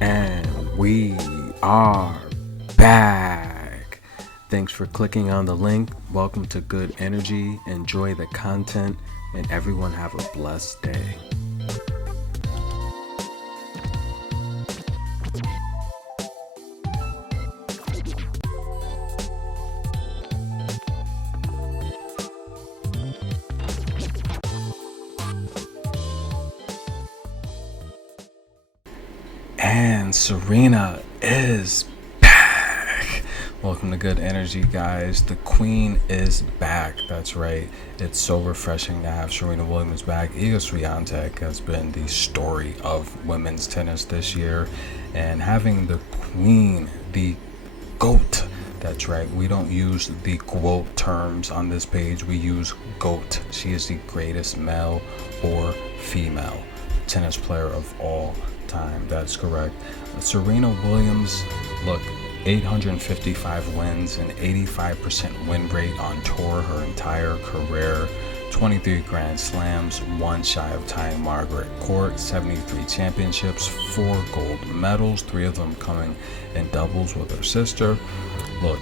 And we are back. Thanks for clicking on the link. Welcome to Good Energy. Enjoy the content, and everyone have a blessed day. And Serena is back. Welcome to Good Energy, guys. The Queen is back. That's right. It's so refreshing to have Serena Williams back. Iga Swiatek has been the story of women's tennis this year. And having the Queen, the GOAT, that's right. We don't use the quote terms on this page. We use GOAT. She is the greatest male or female tennis player of all time. That's correct. Serena Williams, look, 855 wins, an 85% win rate on tour her entire career, 23 Grand Slams, one shy of tying Margaret Court, 73 championships, 4 gold medals, 3 of them coming in doubles with her sister. Look,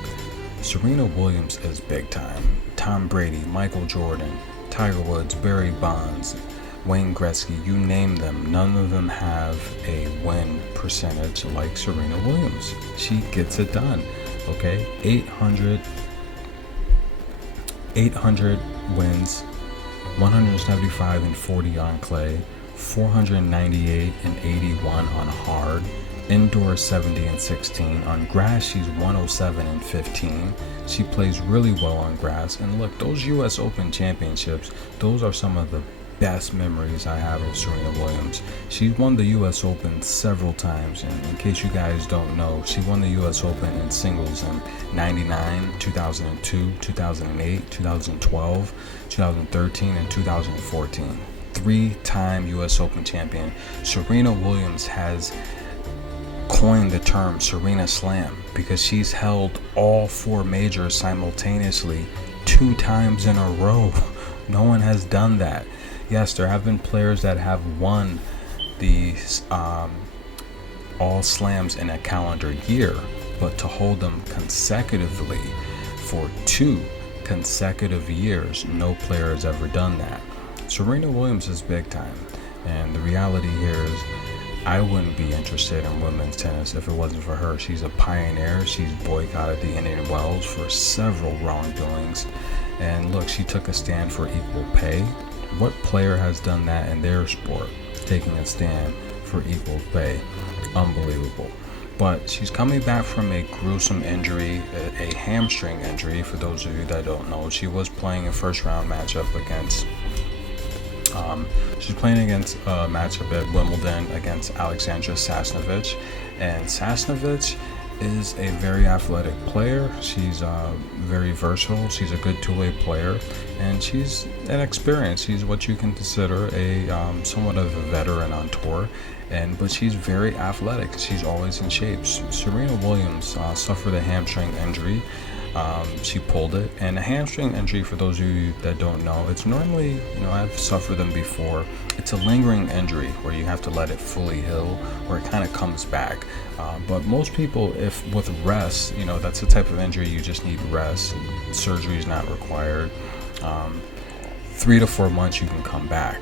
Serena Williams is big time. Tom Brady, Michael Jordan, Tiger Woods, Barry Bonds, Wayne Gretzky, you name them, none of them have a win percentage like Serena Williams. She gets it done, okay? 800 wins, 175 and 40 on clay, 498 and 81 on hard, indoor 70 and 16. On grass, she's 107 and 15. She plays really well on grass. And look, those US Open championships, those are some of the best memories I have of Serena Williams. She won the US Open several times, and in case you guys don't know, she won the US Open in singles in 99, 2002, 2008, 2012, 2013, and 2014. 3-time US Open champion. Serena Williams has coined the term Serena Slam because she's held all 4 majors simultaneously 2 times in a row. No one has done that. Yes, there have been players that have won these all slams in a calendar year, but to hold them consecutively for 2 consecutive years, no player has ever done that. Serena Williams is big time, and the reality here is I wouldn't be interested in women's tennis if it wasn't for her. She's a pioneer. She's boycotted the Indian Wells for several wrongdoings, and look, she took a stand for equal pay. What player has done that in their sport, taking a stand for equal pay? Unbelievable. But she's coming back from a gruesome injury, a hamstring injury. For those of you that don't know, she was playing a first round matchup against she's playing against a matchup at Wimbledon against Alexandra Sasnovich, and Sasnovich is a very athletic player. She's very versatile. She's a good two-way player, and she's an experienced. She's what you can consider a somewhat of a veteran on tour, but she's very athletic. She's always in shape. Serena Williams suffered a hamstring injury. She pulled it, and a hamstring injury, for those of you that don't know, it's normally, I've suffered them before. It's a lingering injury where you have to let it fully heal, or it kind of comes back. But most people, if with rest, that's the type of injury you just need rest. Surgery is not required. 3 to 4 months you can come back.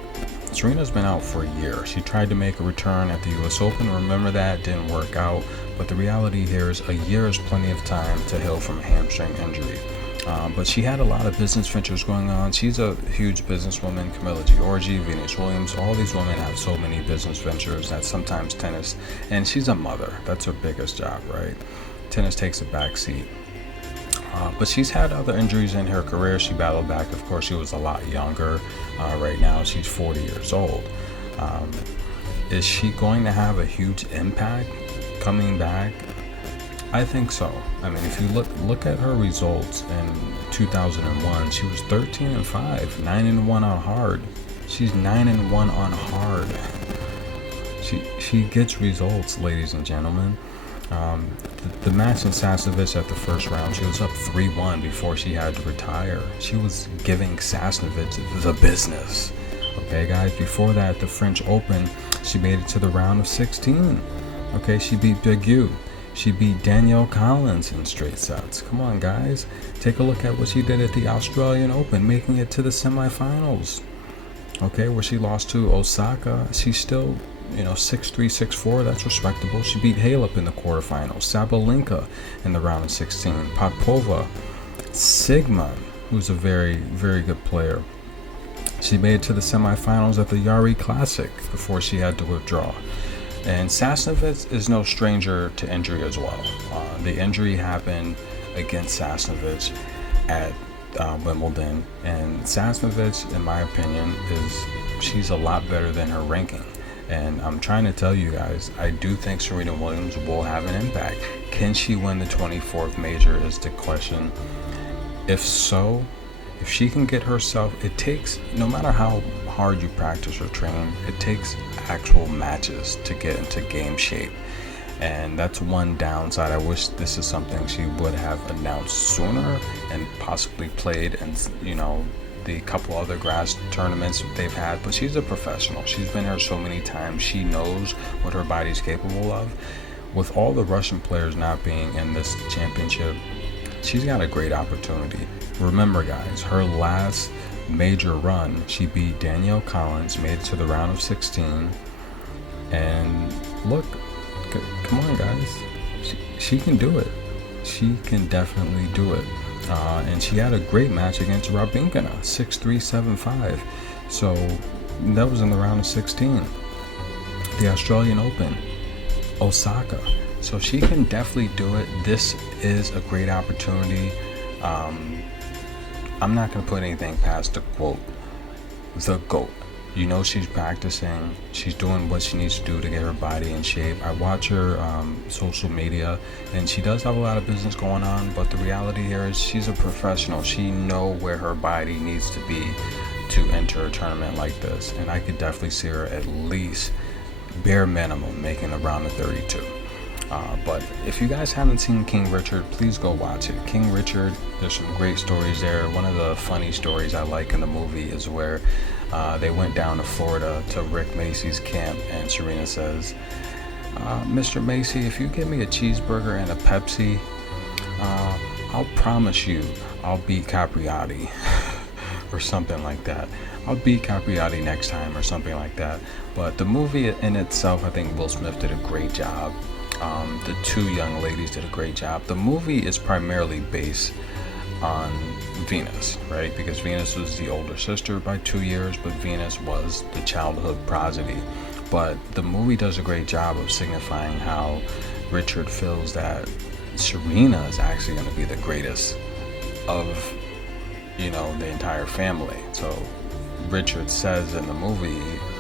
Serena's been out for a year. She tried to make a return at the US Open. Remember that didn't work out. But the reality here is a year is plenty of time to heal from a hamstring injury. But she had a lot of business ventures going on. She's a huge businesswoman. Camilla Giorgi, Venus Williams, all these women have so many business ventures that sometimes tennis, and she's a mother. That's her biggest job, right? Tennis takes a back seat. But she's had other injuries in her career. She battled back. Of course, she was a lot younger. Right now, she's 40 years old. Is she going to have a huge impact coming back? I think so. I mean, if you look at her results in 2001, she was 13-5, 9-1 on hard. She's 9-1 on hard. She gets results, ladies and gentlemen. The match in Sasnovich at the first round, she was up 3-1 before she had to retire. She was giving Sasnovich the business. Okay, guys, before that, the French Open, she made it to the round of 16. Okay, she beat Big U. She beat Danielle Collins in straight sets. Come on, guys. Take a look at what she did at the Australian Open, making it to the semifinals. Okay, where she lost to Osaka. She's still, 6'3", 6'4". That's respectable. She beat Halep in the quarterfinals. Sabalenka in the round of 16. Popova. Sigma, who's a very, very good player. She made it to the semifinals at the Yari Classic before she had to withdraw. And Sasnovich is no stranger to injury as well. The injury happened against Sasnovich at Wimbledon, and Sasnovich, in my opinion, she's a lot better than her ranking. And I'm trying to tell you guys, I do think Serena Williams will have an impact. Can she win the 24th major is the question. If so, if she can get herself, it takes, no matter how hard you practice or train, it takes actual matches to get into game shape. And that's one downside. I wish this is something she would have announced sooner and possibly played in, the couple other grass tournaments they've had. But she's a professional. She's been here so many times. She knows what her body's capable of. With all the Russian players not being in this championship, she's got a great opportunity. Remember, guys, her last major run, she beat Danielle Collins, made it to the round of 16. And look, come on, guys, she can do it. She can definitely do it. And she had a great match against Rabinkina, 6'3", 7'5". So that was in the round of 16. The Australian Open, Osaka. So she can definitely do it. This is a great opportunity. I'm not going to put anything past the quote, the GOAT. She's practicing. She's doing what she needs to do to get her body in shape. I watch her social media, and she does have a lot of business going on, but the reality here is she's a professional. She knows where her body needs to be to enter a tournament like this, and I could definitely see her at least, bare minimum, making the round of 32. But if you guys haven't seen King Richard, please go watch it. King Richard, there's some great stories there. One of the funny stories I like in the movie is where they went down to Florida to Rick Macy's camp, and Serena says, Mr. Macy, if you give me a cheeseburger and a Pepsi, I'll promise you I'll beat Capriati or something like that. I'll beat Capriati next time or something like that. But the movie in itself, I think Will Smith did a great job. The two young ladies did a great job. The movie is primarily based on Venus, right? Because Venus was the older sister by 2 years, but Venus was the childhood prodigy. But the movie does a great job of signifying how Richard feels that Serena is actually going to be the greatest of, the entire family. So Richard says in the movie,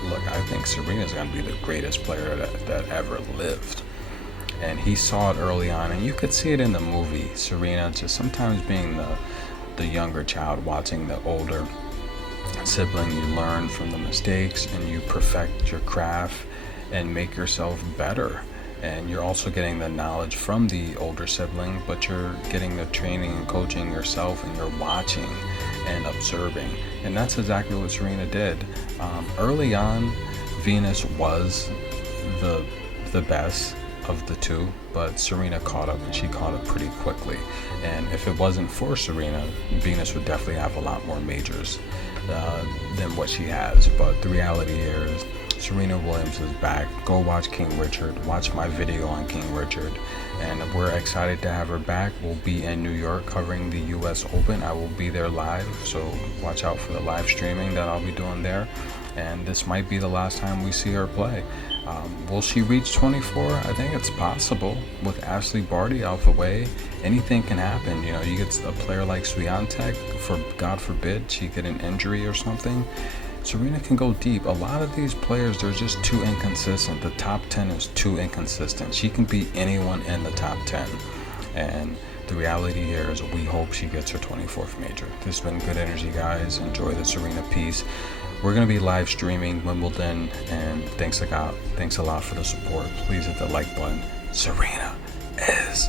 look, I think Serena's going to be the greatest player that ever lived. And he saw it early on, and you could see it in the movie. Serena just sometimes being the younger child, watching the older sibling, you learn from the mistakes and you perfect your craft and make yourself better. And you're also getting the knowledge from the older sibling, but you're getting the training and coaching yourself, and you're watching and observing. And that's exactly what Serena did. Early on, Venus was the best of the two, but Serena caught up, and she caught up pretty quickly. And if it wasn't for Serena, Venus would definitely have a lot more majors than what she has. But the reality here is Serena Williams is back. Go watch King Richard. Watch my video on King Richard. And we're excited to have her back. We'll be in New York covering the US Open. I will be there live, so watch out for the live streaming that I'll be doing there. And this might be the last time we see her play. Will she reach 24? I think it's possible. With Ashley Barty out the way, anything can happen. You get a player like Swiatek, for God forbid she get an injury or something. Serena can go deep. A lot of these players, they're just too inconsistent. The top 10 is too inconsistent. She can beat anyone in the top 10. And the reality here is we hope she gets her 24th major. This has been good energy, guys. Enjoy the Serena piece. We're going to be live streaming Wimbledon, and thanks a lot for the support. Please hit the like button. Serena is